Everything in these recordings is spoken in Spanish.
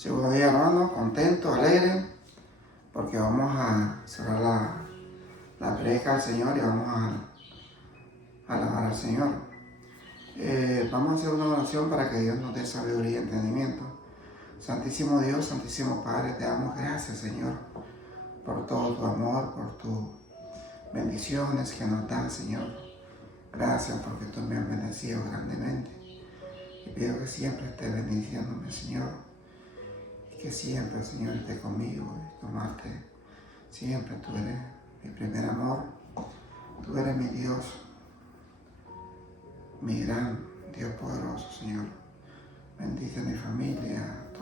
Si buenos días, hermano, contento, alegre, porque vamos a cerrar la predica del Señor y vamos a alabar al Señor. Vamos a hacer una oración para que Dios nos dé sabiduría y entendimiento. Santísimo Dios, Santísimo Padre, te damos gracias, Señor, por todo tu amor, por tus bendiciones que nos das, Señor. Gracias porque tú me has bendecido grandemente. Y pido que siempre estés bendiciéndome, Señor. Que siempre, Señor, esté conmigo y tomarte. Siempre tú eres mi primer amor. Tú eres mi Dios, mi gran Dios poderoso, Señor. Bendice a mi familia, a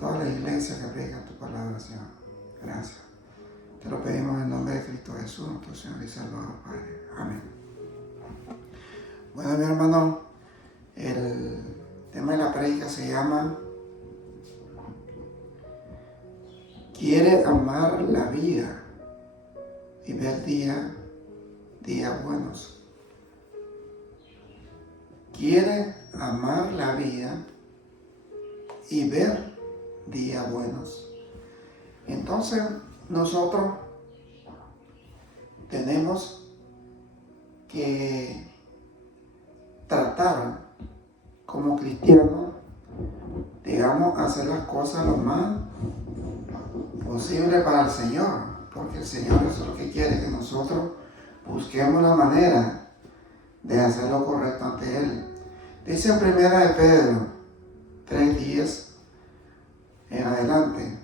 toda la iglesia que predica tu palabra, Señor. Gracias. Te lo pedimos en nombre de Cristo Jesús, nuestro Señor y Salvador, Padre. Amén. Bueno, mi hermano, el tema de la predica se llama Quiere amar la vida y ver días buenos. Quiere amar la vida y ver días buenos. Entonces, nosotros tenemos que tratar como cristianos, digamos, hacer las cosas lo más posible para el Señor, porque el Señor es lo que quiere, que nosotros busquemos la manera de hacer lo correcto ante Él. Dice en 1 de Pedro 3:10 en adelante: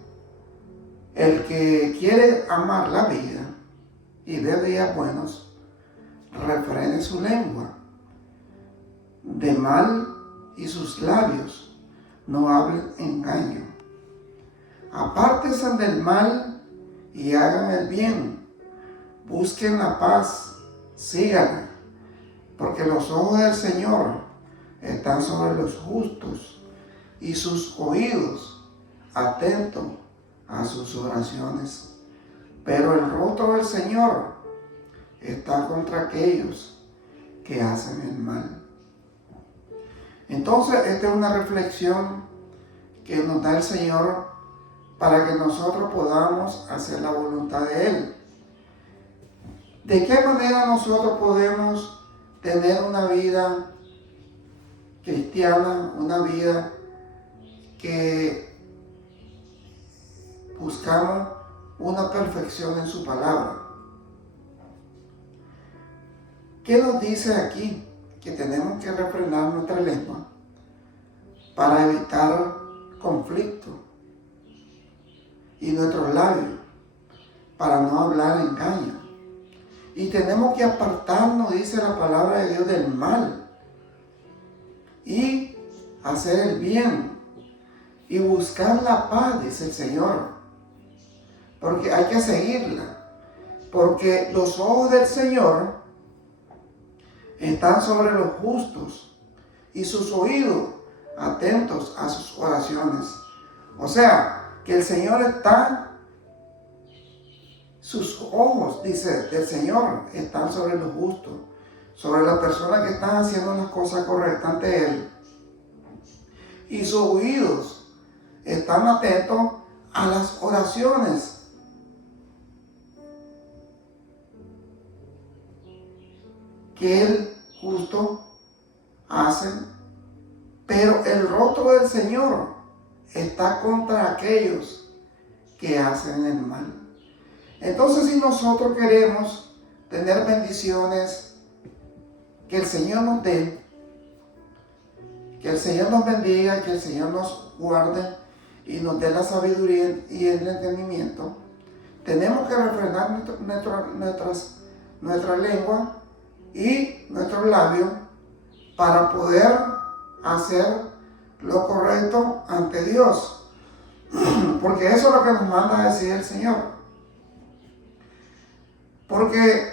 el que quiere amar la vida y ver días buenos, refrene su lengua de mal y sus labios no hablen engaño. Apártense del mal y hagan el bien. Busquen la paz, síganla, porque los ojos del Señor están sobre los justos y sus oídos atentos a sus oraciones. Pero el rostro del Señor está contra aquellos que hacen el mal. Entonces, esta es una reflexión que nos da el Señor para que nosotros podamos hacer la voluntad de Él. ¿De qué manera nosotros podemos tener una vida cristiana, una vida que buscamos una perfección en su palabra? ¿Qué nos dice aquí? Que tenemos que refrenar nuestra lengua para evitar conflicto y nuestros labios para no hablar engaño. Y tenemos que apartarnos, dice la palabra de Dios, del mal y hacer el bien y buscar la paz, dice el Señor, porque hay que seguirla, porque los ojos del Señor están sobre los justos y sus oídos atentos a sus oraciones. O sea, que el Señor está, sus ojos, dice, del Señor están sobre los justos, sobre las personas que están haciendo las cosas correctas ante Él. Y sus oídos están atentos a las oraciones que el justo hace, pero el rostro del Señor está contra aquellos que hacen el mal. Entonces, si nosotros queremos tener bendiciones, que el Señor nos dé, que el Señor nos bendiga, que el Señor nos guarde y nos dé la sabiduría y el entendimiento, tenemos que refrenar nuestra lengua y nuestros labios para poder hacer lo correcto ante Dios, porque eso es lo que nos manda a decir el Señor. Porque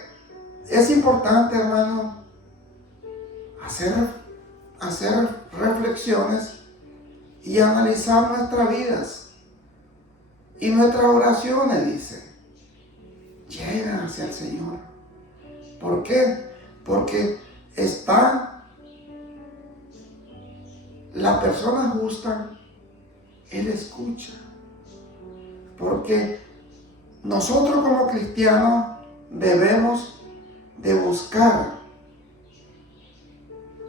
es importante, hermano, hacer reflexiones y analizar nuestras vidas y nuestras oraciones, dice, llegan hacia el Señor. ¿Por qué? Porque está la persona justa Él escucha. Porque nosotros como cristianos debemos de buscar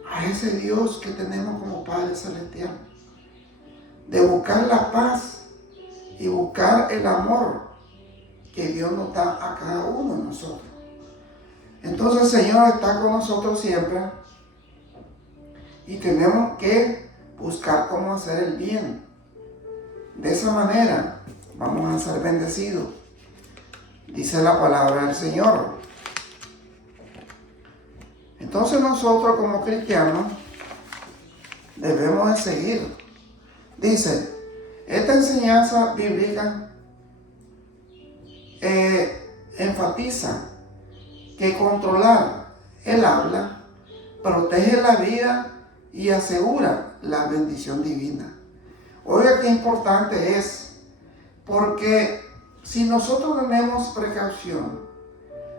a ese Dios que tenemos como Padre Celestial. De buscar la paz y buscar el amor que Dios nos da a cada uno de nosotros. Entonces el Señor está con nosotros siempre y tenemos que buscar cómo hacer el bien. De esa manera vamos a ser bendecidos. Dice la palabra del Señor. Entonces nosotros como cristianos debemos de seguir. Dice, esta enseñanza bíblica enfatiza que controlar el habla protege la vida y asegura la bendición divina. Oiga qué importante es, porque si nosotros tenemos precaución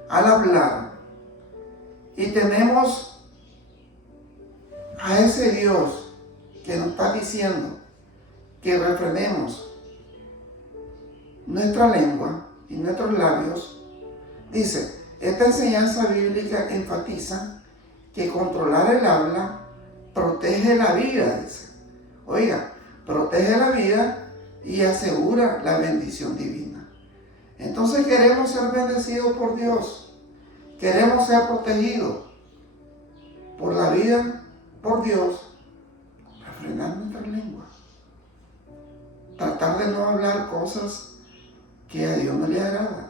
al hablar y tenemos a ese Dios que nos está diciendo que refrenemos nuestra lengua y nuestros labios, dice, esta enseñanza bíblica enfatiza que controlar el habla protege la vida, dice. Oiga, protege la vida y asegura la bendición divina. Entonces queremos ser bendecidos por Dios. Queremos ser protegidos por la vida, por Dios. Refrenar nuestra lengua. Tratar de no hablar cosas que a Dios no le agrada.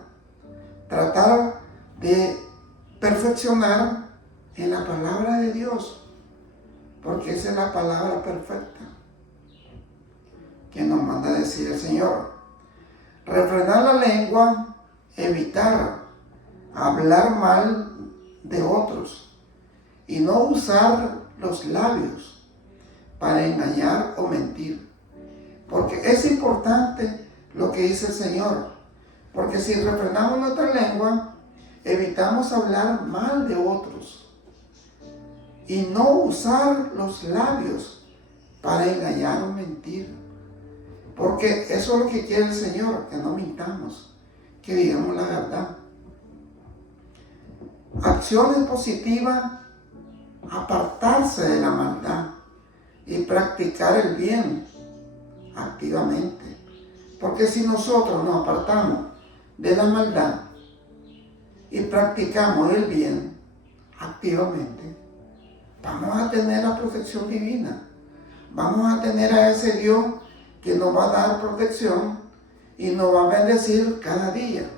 Tratar de perfeccionar en la palabra de Dios. Porque esa es la palabra perfecta que nos manda a decir el Señor. Refrenar la lengua, evitar hablar mal de otros y no usar los labios para engañar o mentir. Porque es importante lo que dice el Señor. Porque si refrenamos nuestra lengua, evitamos hablar mal de otros y no usar los labios para engañar o mentir. Porque eso es lo que quiere el Señor, que no mintamos, que digamos la verdad. Acciones positivas, apartarse de la maldad y practicar el bien activamente. Porque si nosotros nos apartamos de la maldad y practicamos el bien activamente, vamos a tener la protección divina. Vamos a tener a ese Dios que nos va a dar protección y nos va a bendecir cada día.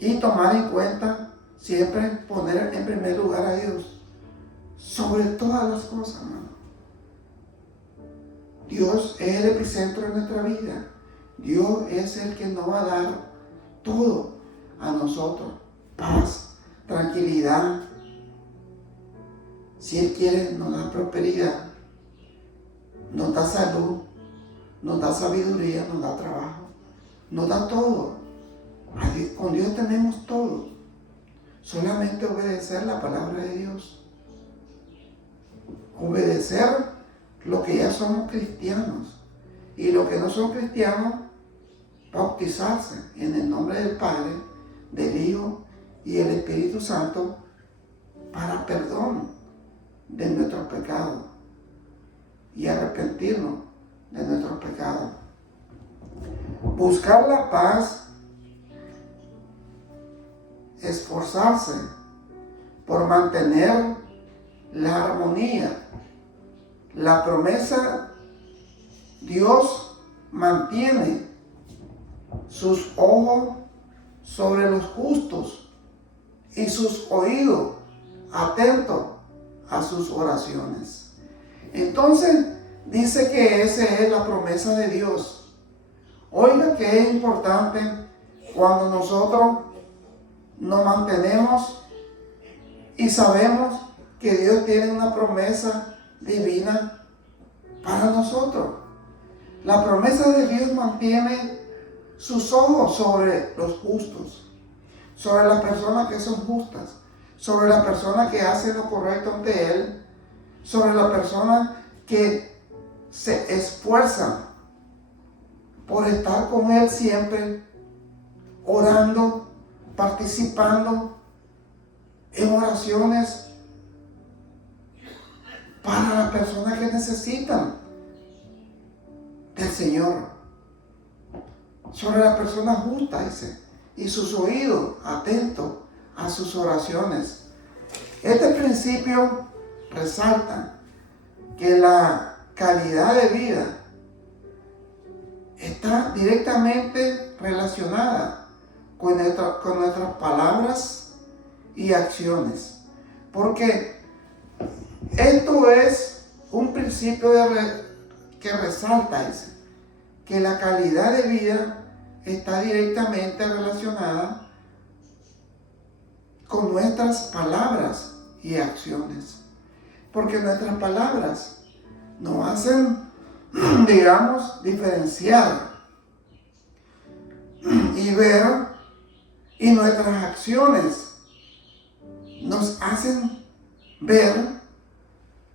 Y tomar en cuenta, siempre poner en primer lugar a Dios sobre todas las cosas, hermano. Dios es el epicentro de nuestra vida. Dios es el que nos va a dar todo a nosotros. Paz, tranquilidad. Si Él quiere, nos da prosperidad, nos da salud, nos da sabiduría, nos da trabajo, nos da todo. Con Dios tenemos todo. Solamente obedecer la palabra de Dios. Obedecer lo que ya somos cristianos. Y los que no son cristianos, bautizarse en el nombre del Padre, del Hijo y del Espíritu Santo para perdón de nuestros pecados y arrepentirnos de nuestros pecados. Buscar la paz, esforzarse por mantener la armonía. La promesa, Dios mantiene sus ojos sobre los justos y sus oídos atentos a sus oraciones. Entonces dice que esa es la promesa de Dios. Oiga que es importante cuando nosotros nos mantenemos y sabemos que Dios tiene una promesa divina para nosotros. La promesa de Dios mantiene sus ojos sobre los justos, sobre las personas que son justas, sobre las personas que hacen lo correcto ante Él, sobre las personas que se esfuerzan por estar con Él siempre, orando, participando en oraciones para las personas que necesitan del Señor. Sobre la persona justa, dice, y sus oídos atentos a sus oraciones. Este principio resalta que la calidad de vida está directamente relacionada con nuestras palabras y acciones. Porque esto es un principio que resalta que la calidad de vida está directamente relacionada con nuestras palabras y acciones. Porque nuestras palabras nos hacen, digamos, diferenciar y ver, y nuestras acciones nos hacen ver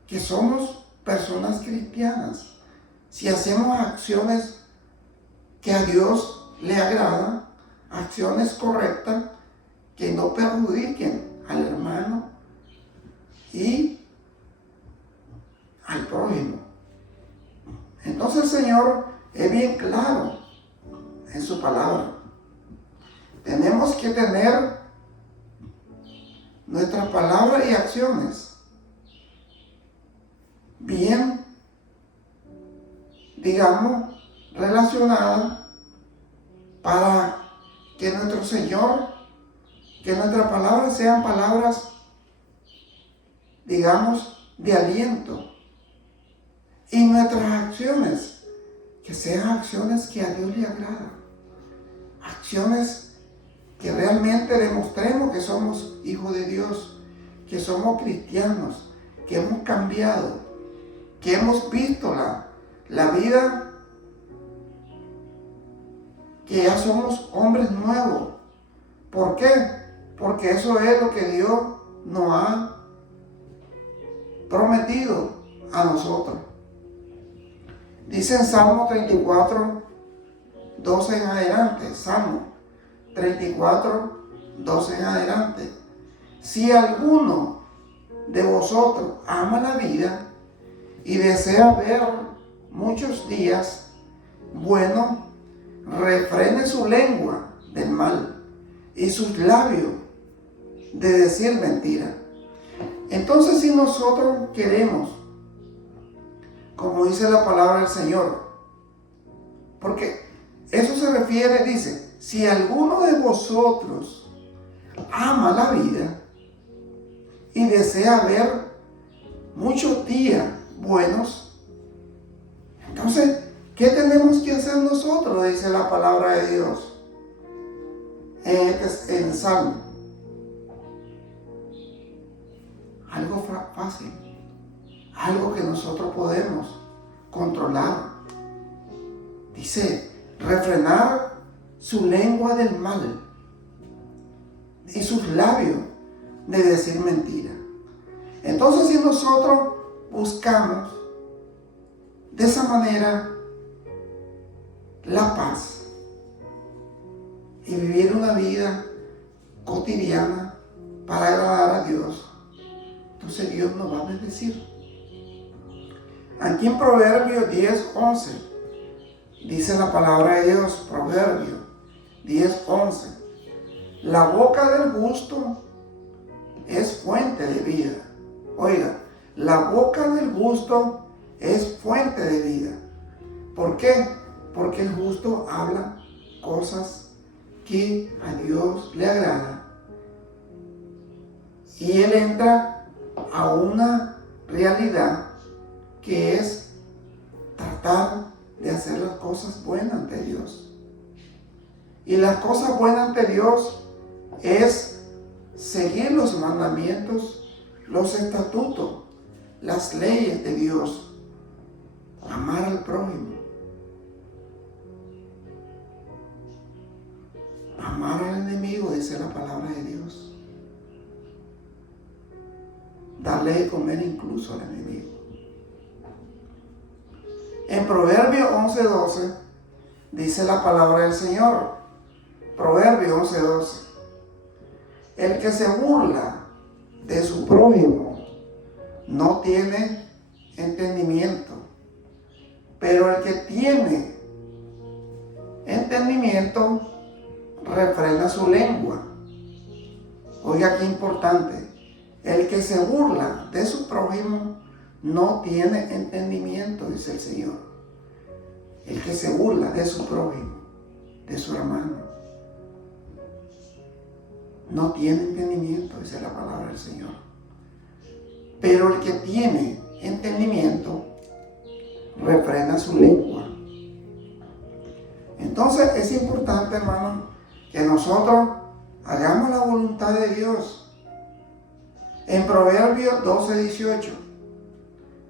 que somos personas cristianas. Si hacemos acciones que a Dios le agradan, acciones correctas que no perjudiquen al hermano y al prójimo. Entonces el Señor es bien claro en su palabra. Tenemos que tener nuestras palabras y acciones bien, digamos, relacionadas para que nuestro Señor, que nuestras palabras sean palabras, digamos, de aliento, y nuestras acciones que sean acciones que a Dios le agradan, acciones que realmente demostremos que somos hijos de Dios, que somos cristianos, que hemos cambiado, que hemos visto la vida, que ya somos hombres nuevos. ¿Por qué? Porque eso es lo que Dios nos ha prometido a nosotros. Dice en Salmo 34, 12 en adelante, Salmo 34, 12 en adelante. Si alguno de vosotros ama la vida y desea ver muchos días, bueno, refrene su lengua del mal y sus labios de decir mentira. Entonces, si nosotros queremos, como dice la palabra del Señor, porque eso se refiere, dice, si alguno de vosotros ama la vida y desea ver muchos días buenos, entonces, ¿qué tenemos que hacer nosotros? Dice la palabra de Dios en Salmo. Algo fácil, algo que nosotros podemos controlar. Dice, refrenar su lengua del mal y sus labios de decir mentira. Entonces, si nosotros buscamos de esa manera la paz y vivir una vida cotidiana para agradar a Dios, entonces Dios nos va a bendecir. Aquí en Proverbios 10, 11 dice la palabra de Dios, Proverbios 10, 11: la boca del justo es fuente de vida. Oiga, la boca del justo es fuente de vida. ¿Por qué? Porque el justo habla cosas que a Dios le agrada. Y él entra a una realidad que es tratar de hacer las cosas buenas ante Dios. Y las cosas buenas ante Dios es seguir los mandamientos, los estatutos, las leyes de Dios, amar al prójimo, amar al enemigo, dice la palabra de Dios, darle de comer incluso al enemigo. En Proverbios 11:12 Dice la palabra del Señor, Proverbio 11:12. El que se burla de su prójimo no tiene entendimiento, pero el que tiene entendimiento refrena su lengua. Oiga qué importante. El que se burla de su prójimo no tiene entendimiento, dice el Señor. El que se burla de su prójimo, de su hermano, no tiene entendimiento, dice la palabra del Señor. Pero el que tiene entendimiento refrena su lengua. Entonces es importante, hermano, que nosotros hagamos la voluntad de Dios. En Proverbios 12:18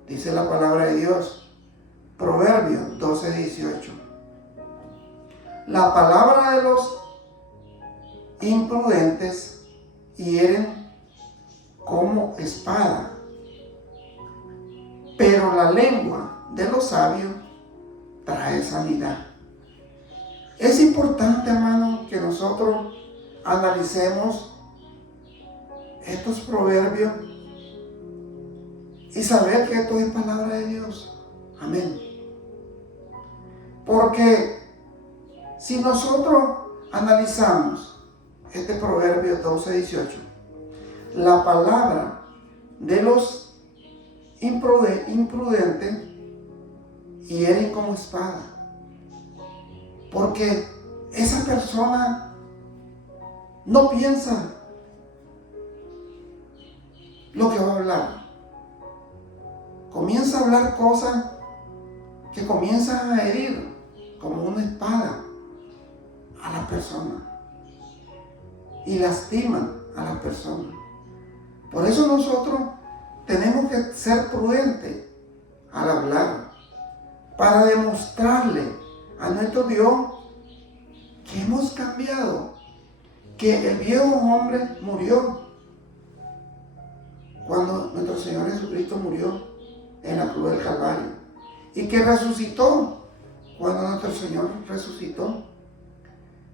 dice la palabra de Dios. Proverbios 12:18. La palabra de los imprudentes hieren como espada, pero la lengua de los sabios trae sanidad. Es importante, hermano, que nosotros analicemos estos proverbios y saber que esto es palabra de Dios. Amén. Porque si nosotros analizamos este proverbio 12:18, la palabra de los imprudentes hieren como espada. Porque esa persona no piensa lo que va a hablar. Comienza a hablar cosas que comienzan a herir como una espada a la persona y lastiman a la persona. Por eso nosotros tenemos que ser prudentes al hablar, para demostrarle a nuestro Dios que hemos cambiado, que el viejo hombre murió cuando nuestro Señor Jesucristo murió en la cruz del Calvario, y que resucitó cuando nuestro Señor resucitó.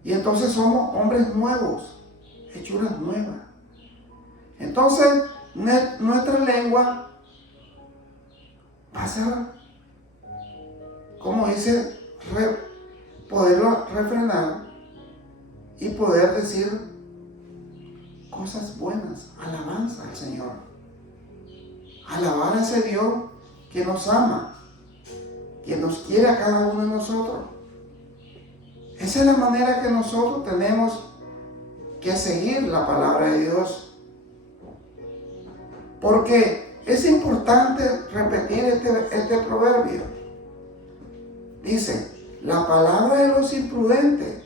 Y entonces somos hombres nuevos, hechuras nuevas. Entonces nuestra lengua va a ser, como dice, poderlo refrenar y poder decir cosas buenas, alabanza al Señor. Alabar a ese Dios que nos ama, que nos quiere a cada uno de nosotros. Esa es la manera que nosotros tenemos que seguir la palabra de Dios. Porque es importante repetir este proverbio. Dice, la palabra de los imprudentes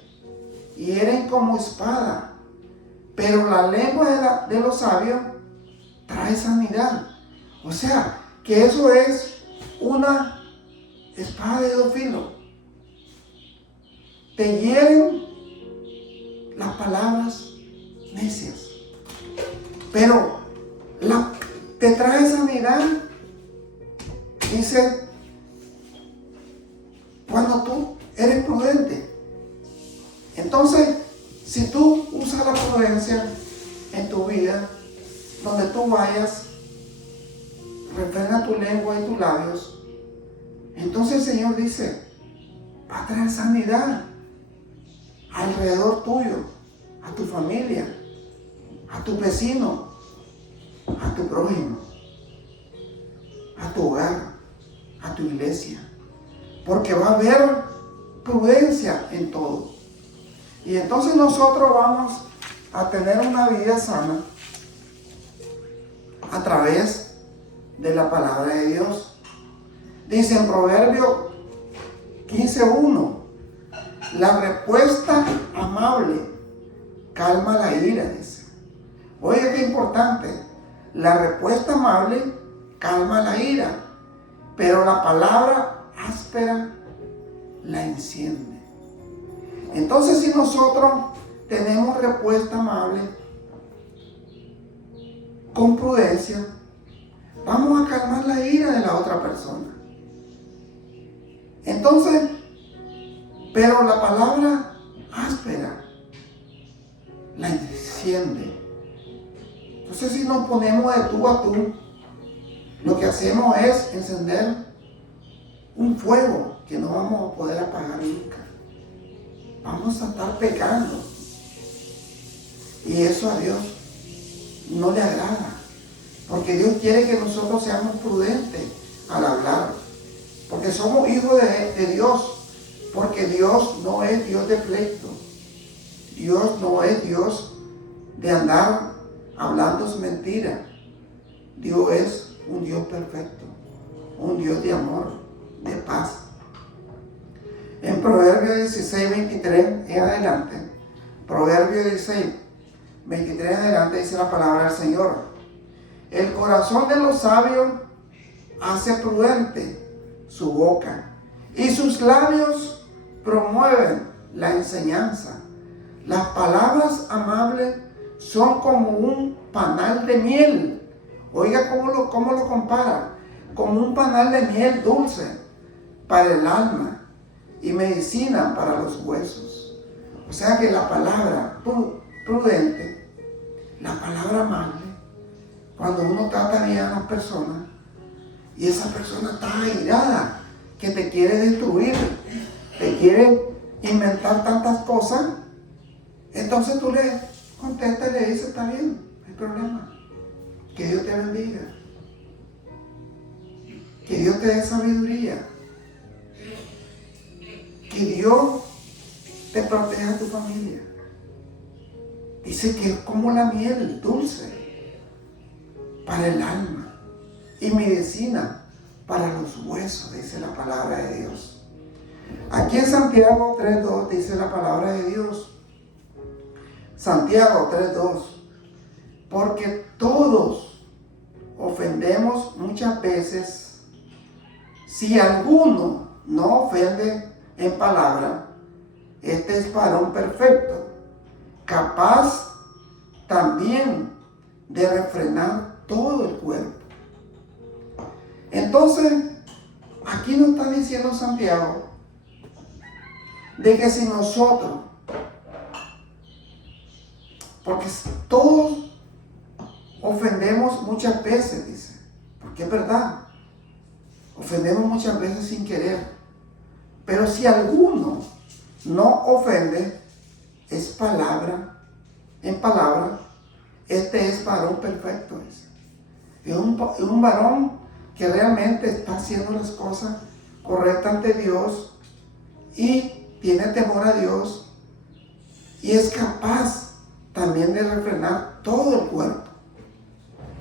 hieren como espada, pero la lengua de los sabios trae sanidad. O sea, que eso es una espada de dos filos. Te hieren las palabras necias, pero te trae sanidad. Dice, cuando tú eres prudente. Entonces, si tú usas la prudencia en tu vida, donde tú vayas, refrena tu lengua y tus labios, entonces el Señor dice, va a traer sanidad alrededor tuyo, a tu familia, a tu vecino, a tu prójimo, a tu hogar, a tu iglesia. Porque va a haber prudencia en todo. Y entonces nosotros vamos a tener una vida sana a través de la palabra de Dios. Dice en Proverbio 15:1, la respuesta amable calma la ira, dice. Oye, qué importante. La respuesta amable calma la ira, pero la palabra áspera la enciende. Entonces, si nosotros tenemos respuesta amable, con prudencia, vamos a calmar la ira de la otra persona. Entonces, Pero la palabra áspera la enciende. Entonces, si nos ponemos de tú a tú, lo que hacemos es encender un fuego que no vamos a poder apagar nunca. Vamos a estar pecando. Y eso a Dios no le agrada. Porque Dios quiere que nosotros seamos prudentes al hablar. Porque somos hijos de Dios. Porque Dios no es Dios de pleito. Dios no es Dios de andar hablando mentiras. Dios es un Dios perfecto. Un Dios de amor, de paz. En Proverbios 16, 23 en adelante. Proverbios 16, 23 en adelante dice la palabra del Señor. El corazón de los sabios hace prudente su boca, y sus labios promueven la enseñanza. Las palabras amables son como un panal de miel. Oiga cómo lo compara. Como un panal de miel dulce para el alma y medicina para los huesos. O sea que la palabra prudente, la palabra amable, cuando uno trata bien a las personas y esa persona está airada, que te quiere destruir, te quiere inventar tantas cosas, entonces tú le contestas y le dices, está bien, no hay problema, que Dios te bendiga, que Dios te dé sabiduría, que Dios te proteja a tu familia. Dice que es como la miel dulce para el alma y medicina para los huesos, dice la palabra de Dios. Aquí en Santiago 3.2 dice la palabra de Dios. Santiago 3.2. Porque todos ofendemos muchas veces. Si alguno no ofende en palabra, este es varón perfecto, capaz también de refrenar todo el cuerpo. Entonces, aquí nos está diciendo Santiago de que si nosotros, porque todos ofendemos muchas veces, dice, porque es verdad, ofendemos muchas veces sin querer, pero si alguno no ofende, es palabra, en palabra, este es varón perfecto, dice. Es un varón que realmente está haciendo las cosas correctas ante Dios y tiene temor a Dios y es capaz también de refrenar todo el cuerpo.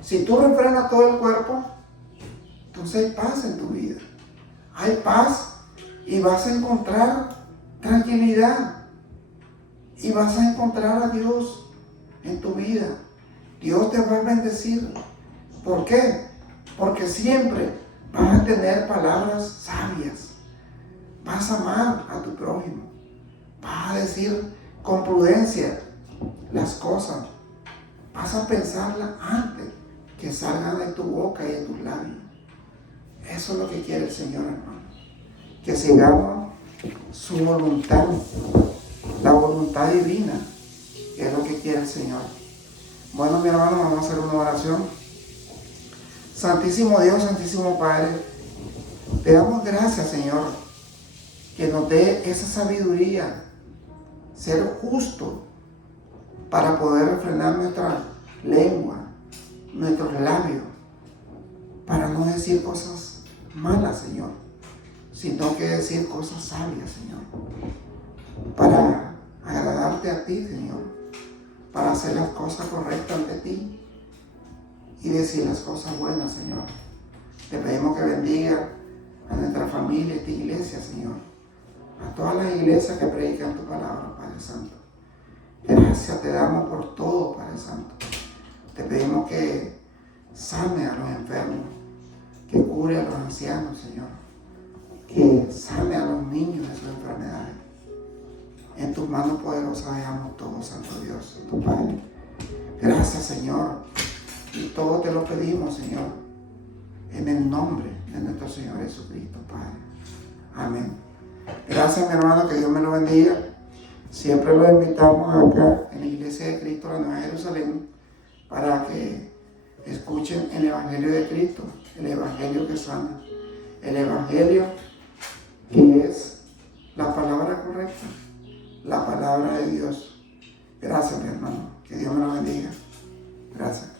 Si tú refrenas todo el cuerpo, entonces hay paz en tu vida. Hay paz y vas a encontrar tranquilidad y vas a encontrar a Dios en tu vida. Dios te va a bendecir. ¿Por qué? Porque siempre vas a tener palabras sabias. Vas a amar a tu prójimo. Vas a decir con prudencia las cosas. Vas a pensarlas antes que salgan de tu boca y de tus labios. Eso es lo que quiere el Señor, hermano. Que sigamos su voluntad, la voluntad divina, que es lo que quiere el Señor. Bueno, mi hermano, vamos a hacer una oración. Santísimo Dios, Santísimo Padre, te damos gracias, Señor, que nos dé esa sabiduría, ser justo para poder refrenar nuestra lengua, nuestros labios, para no decir cosas malas, Señor, sino que decir cosas sabias, Señor, para agradarte a ti, Señor, para hacer las cosas correctas ante ti y decir las cosas buenas, Señor. Te pedimos que bendiga a nuestra familia, esta iglesia, Señor, a todas las iglesias que predican tu palabra, Padre Santo. Gracias te damos por todo, Padre Santo. Te pedimos que sane a los enfermos, que cure a los ancianos, Señor, que sane a los niños de sus enfermedades. En tus manos poderosas dejamos todo, Santo Dios, tu Padre. Gracias, Señor, y todo te lo pedimos, Señor, en el nombre de nuestro Señor Jesucristo, Padre. Amén. Gracias. Gracias, mi hermano, que Dios me lo bendiga. Siempre lo invitamos acá en la Iglesia de Cristo, la Nueva Jerusalén, para que escuchen el Evangelio de Cristo, el Evangelio que sana, el Evangelio que es la palabra correcta, la palabra de Dios. Gracias, mi hermano, que Dios me lo bendiga. Gracias.